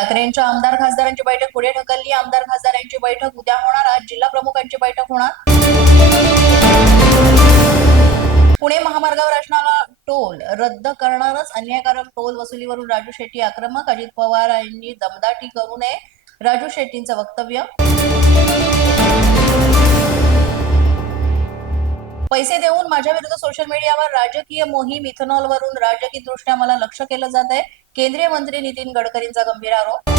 ठाकरेंच्या आमदार खासदारांची बैठक पुढे ढकलली आमदार खासदारांची बैठक उद्या होणार आज जिल्हा प्रमुखांची बैठक होणार. पुणे महामार्गावर असणारा टोल रद्द करणारच अन्यायकारक टोल वसुलीवरून राजू शेट्टी आक्रमक अजित पवार यांनी दमदाटी करू नये राजू शेट्टींचं वक्तव्य. पैसे देऊन माझ्या विरुद्ध सोशल मीडियावर राजकीय मोहीम इथेनॉलवरून राजकीय दृष्ट्या मला लक्ष केलं जात आहे केंद्रीय मंत्री नितीन गडकरींचा गंभीर आरोप.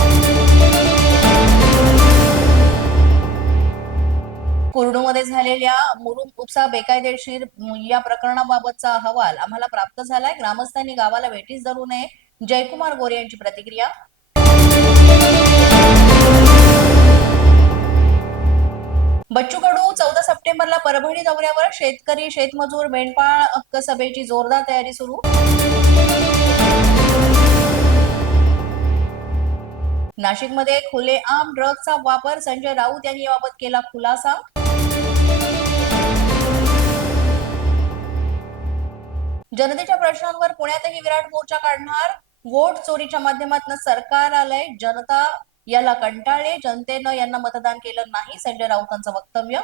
कुर्डूमध्ये झालेल्या मुरुम उपसा बेकायदेशीर या प्रकरणाबाबतचा अहवाल आम्हाला प्राप्त झालाय. ग्रामस्थांनी गावाला वेठीस धरू नये. जयकुमार गोरे यांची प्रतिक्रिया. बच्चू कडू चौदा सप्टेंबरला परभणी दौऱ्यावर शेतकरी शेतमजूर मेंढपाळ हक्क सभेची जोरदार तयारी सुरू. नाशिकमध्ये खुलेआम ड्रग्जचा वापर. संजय राऊत यांनी याबाबत केला खुलासा. जनतेच्या प्रश्नांवर पुण्यातही विराट मोर्चा काढणार. वोट चोरीच्या माध्यमातून सरकार आलंय. जनता याला कंटाळले. जनतेनं यांना मतदान केलं नाही. संजय राऊतांचं वक्तव्य.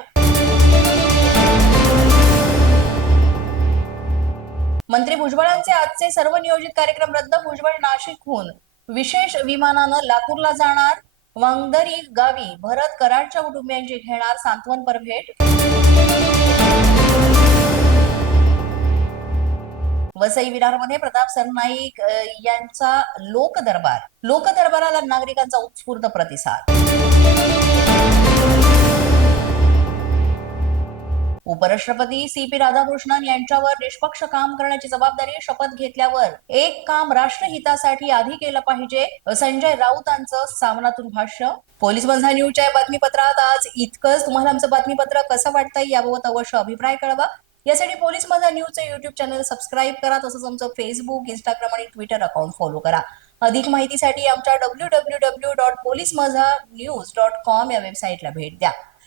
मंत्री भुजबळांचे आजचे सर्व नियोजित कार्यक्रम रद्द. भुजबळ नाशिकहून. विशेष विमानानं लातूरला जाणार वांगदरी गावी. भरत कराडच्या कुटुंबियांची घेणार सांत्वनपर भेट वसई विरारमध्ये प्रताप सरनाईक यांचा लोक दरबार लोक दरबाराला नागरिकांचा उत्स्फूर्त प्रतिसाद. उपराष्ट्रपती सी पी राधाकृष्णन यांच्यावर निष्पक्ष काम करण्याची जबाबदारी शपथ घेतल्यावर एक काम राष्ट्रहितासाठी आधी केलं पाहिजे संजय राऊतांचं सामनातून भाष्य. पोलीस बंधा न्यूजच्या या बातमीपत्रात आज इतकंच. तुम्हाला आमचं बातमीपत्र कसं वाटतंय याबाबत अवश्य अभिप्राय कळवा. यासाठी पोलीस माझा न्यूजचं युट्यूब चॅनल सबस्क्राईब करा तसंच आमचं फेसबुक इंस्टाग्राम आणि ट्विटर अकाउंट फॉलो करा. अधिक माहितीसाठी आमच्या W W W dot police Majha news dot com या वेबसाईटला भेट द्या.